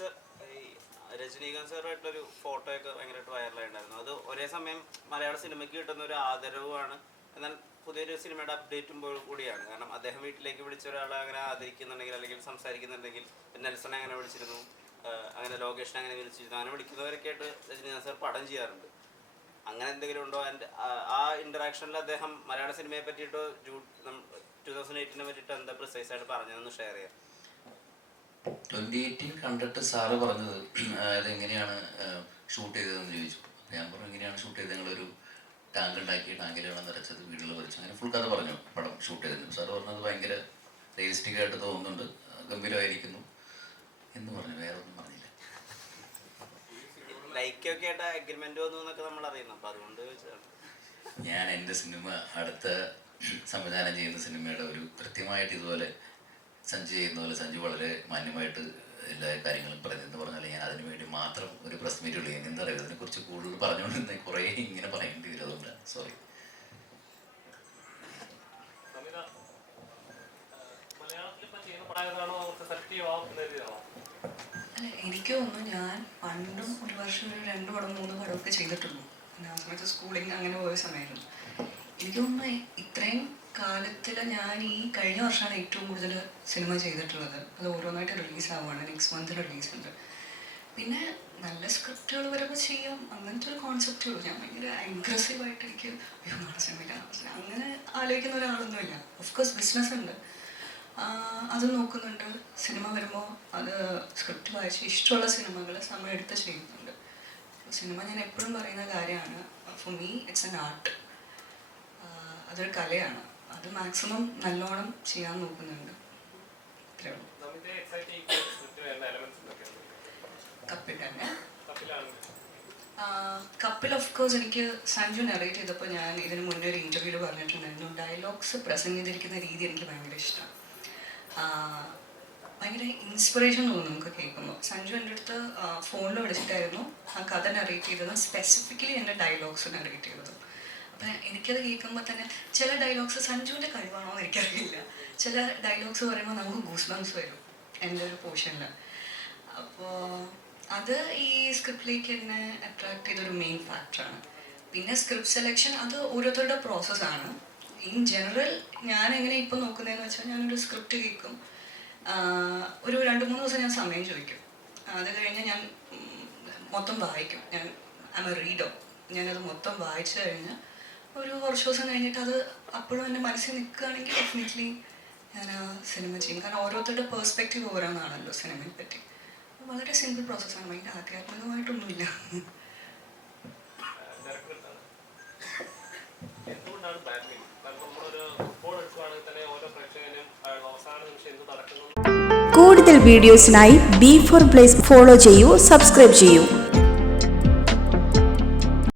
Sir ഈ രജനീകാന്ത് സാറുമായിട്ടൊരു ഫോട്ടോയൊക്കെ ഭയങ്കരമായിട്ട് വൈറലായിട്ടുണ്ടായിരുന്നു. അത് ഒരേ സമയം മലയാള സിനിമയ്ക്ക് കിട്ടുന്ന ഒരു ആദരവുമാണ്, എന്നാൽ പുതിയൊരു സിനിമയുടെ അപ്ഡേറ്റും കൂടിയാണ്. കാരണം അദ്ദേഹം വീട്ടിലേക്ക് വിളിച്ച ഒരാളെ അങ്ങനെ ആദരിക്കുന്നുണ്ടെങ്കിൽ അല്ലെങ്കിൽ സംസാരിക്കുന്നുണ്ടെങ്കിൽ, നെൽസനെ അങ്ങനെ വിളിച്ചിരുന്നു, അങ്ങനെ ലോകേഷിനെ അങ്ങനെ വിളിച്ചിരുന്നു, അങ്ങനെ വിളിക്കുന്നവരൊക്കെ ആയിട്ട് രജനീകാന്ത് സാർ പടം ചെയ്യാറുണ്ട്. അങ്ങനെ എന്തെങ്കിലും ഉണ്ടോ? ആ ഇൻറ്ററാക്ഷനിൽ അദ്ദേഹം മലയാള സിനിമയെ പറ്റിയിട്ട് 2018 പറ്റിയിട്ട് എന്താ പ്രിസൈസ് ആയിട്ട് പറഞ്ഞതെന്ന് ഷെയർ ചെയ്യാം. 2018 കണ്ടിട്ട് സാറ് പറഞ്ഞത് അതെങ്ങനെയാണ് ഷൂട്ട് ചെയ്തതെന്ന് ചോദിച്ചു. ഞാൻ പറഞ്ഞു എങ്ങനെയാണ് ഷൂട്ട് ചെയ്തത്, ഞങ്ങളൊരു ടാങ്ക് ഉണ്ടാക്കി ടാങ്കിലാണ് നിറച്ചത്, വീടുകൾ വരച്ചു, അങ്ങനെ ഫുൾ കഥ പറഞ്ഞു പടം ഷൂട്ട് ചെയ്തത്. സാറ് പറഞ്ഞത് ഭയങ്കര റിയലിസ്റ്റിക് ആയിട്ട് തോന്നുന്നുണ്ട്, ഗംഭീരമായിരിക്കുന്നു എന്ന് പറഞ്ഞു. വേറെ ഒന്നും പറഞ്ഞില്ല. ഞാൻ എൻ്റെ സിനിമ അടുത്ത സംവിധാനം ചെയ്യുന്ന സിനിമയുടെ ഒരു കൃത്യമായിട്ട് ഇതുപോലെ സഞ്ജു ചെയ്യുന്ന പോലെ സഞ്ജു വളരെ മാന്യമായിട്ട് എല്ലാ കാര്യങ്ങളും പറയുന്നതെന്ന് പറഞ്ഞാൽ ഞാൻ അതിനു വേണ്ടി മാത്രം ഒരു പ്രസ് മീറ്റ് വിളിക്കും. എന്താ പറയുക, അതിനെക്കുറിച്ച് കൂടുതൽ പറഞ്ഞുകൊണ്ട് കുറേ ഇങ്ങനെ പറയേണ്ടി വരും. അതുകൊണ്ടാണ് സോറി. അല്ല, എനിക്ക് തോന്നുന്നു ഞാൻ പണ്ടും ഒരു വർഷം ഒരു 2 പടം 3 പടമൊക്കെ ചെയ്തിട്ടുള്ളൂ. ആ സമയത്ത് സ്കൂളിങ് അങ്ങനെ പോയ സമയമായിരുന്നു. എനിക്ക് തോന്നുന്നു ഇത്രയും കാലത്തിൽ ഞാൻ ഈ കഴിഞ്ഞ വർഷമാണ് ഏറ്റവും കൂടുതൽ സിനിമ ചെയ്തിട്ടുള്ളത്. അത് ഓരോന്നായിട്ട് റിലീസാവുകയാണ്, നെക്സ്റ്റ് മന്ത് റിലീസുണ്ട്. പിന്നെ നല്ല സ്ക്രിപ്റ്റുകൾ വരുമ്പോൾ ചെയ്യാം, അങ്ങനത്തെ ഒരു കോൺസെപ്റ്റുള്ളൂ. ഞാൻ ഭയങ്കര അഗ്രസീവായിട്ട് എനിക്ക് നാളെ സിനിമയിലാണ് അങ്ങനെ ആലോചിക്കുന്ന ഒരാളൊന്നുമില്ല. ഓഫ്കോഴ്സ് ബിസിനസ് ഉണ്ട്, അത് നോക്കുന്നുണ്ട്. സിനിമ വരുമ്പോൾ അത് സ്ക്രിപ്റ്റ് വായിച്ച് ഇഷ്ടമുള്ള സിനിമകൾ സമയമെടുത്ത് ചെയ്യുന്നുണ്ട്. സിനിമ ഞാൻ എപ്പോഴും പറയുന്ന കാര്യമാണ്, for me it's an art. അതൊരു കലയാണ്, അത് മാക്സിമം നല്ലോണം ചെയ്യാൻ നോക്കുന്നുണ്ട്. കപ്പിൽ തന്നെ കപ്പിൽ ഓഫ്കോഴ്സ് എനിക്ക് സഞ്ജു നറേറ്റ് ചെയ്തപ്പോൾ ഞാൻ ഇതിന് മുന്നേ ഒരു ഇൻ്റർവ്യൂവിൽ പറഞ്ഞിട്ടുണ്ടായിരുന്നു, ഡയലോഗ്സ് പ്രസൻറ്റ് ചെയ്തിരിക്കുന്ന രീതി എനിക്ക് ഭയങ്കര ഇഷ്ടമാണ്. ഭയങ്കര ഇൻസ്പിറേഷൻ തോന്നും നമുക്ക് കേൾക്കുമ്പോൾ. സഞ്ജു എൻ്റെ അടുത്ത് ഫോണിൽ വിളിച്ചിട്ടായിരുന്നു ആ കഥ നറേറ്റ് ചെയ്തത്, സ്പെസിഫിക്കലി എൻ്റെ ഡയലോഗ്സ് നറേറ്റ് ചെയ്തത്. അപ്പം എനിക്കത് കേൾക്കുമ്പോൾ തന്നെ ചില ഡയലോഗ്സ് സഞ്ജുവിൻ്റെ കഴിവാണോ എന്ന് എനിക്കറിയില്ല. ചില ഡയലോഗ്സ് പറയുമ്പോൾ നമുക്ക് ഗൂസ് ബംസ് വരും എൻ്റെ ഒരു പോർഷനിൽ. അപ്പോൾ അത് ഈ സ്ക്രിപ്റ്റിലേക്ക് എന്നെ അട്രാക്ട് ചെയ്തൊരു മെയിൻ ഫാക്ടറാണ്. പിന്നെ സ്ക്രിപ്റ്റ് സെലക്ഷൻ അത് ഓരോരുത്തരുടെ പ്രോസസ്സാണ്. ഇൻ ജനറൽ ഞാൻ എങ്ങനെ ഇപ്പോൾ നോക്കുന്നതെന്ന് വെച്ചാൽ, ഞാനൊരു സ്ക്രിപ്റ്റ് കേൾക്കും, ഒരു 2-3 ദിവസം ഞാൻ സമയം ചോദിക്കും. അത് കഴിഞ്ഞ് ഞാൻ മൊത്തം വായിക്കും. ഞാൻ ഐ എം എ റീഡർ. ഞാനത് മൊത്തം വായിച്ചു കഴിഞ്ഞ് ഒരു കുറച്ച് ദിവസം കഴിഞ്ഞിട്ട് അത് അപ്പോഴും എൻ്റെ മനസ്സിൽ നിൽക്കുകയാണെങ്കിൽ ഡെഫിനറ്റ്ലി ഞാൻ ആ സിനിമ ചെയ്യും. കാരണം ഓരോരുത്തരുടെ പേഴ്സ്പെക്റ്റീവ് ഓരോന്നാണല്ലോ സിനിമയെ പറ്റി. വളരെ സിമ്പിൾ പ്രോസസ്സാണ്, ഭയങ്കര ആധ്യാത്മികമായിട്ടൊന്നുമില്ല. കൂടുതൽ വീഡിയോസിനായി B4 Place ഫോളോ ചെയ്യൂ, സബ്സ്ക്രൈബ് ചെയ്യൂ.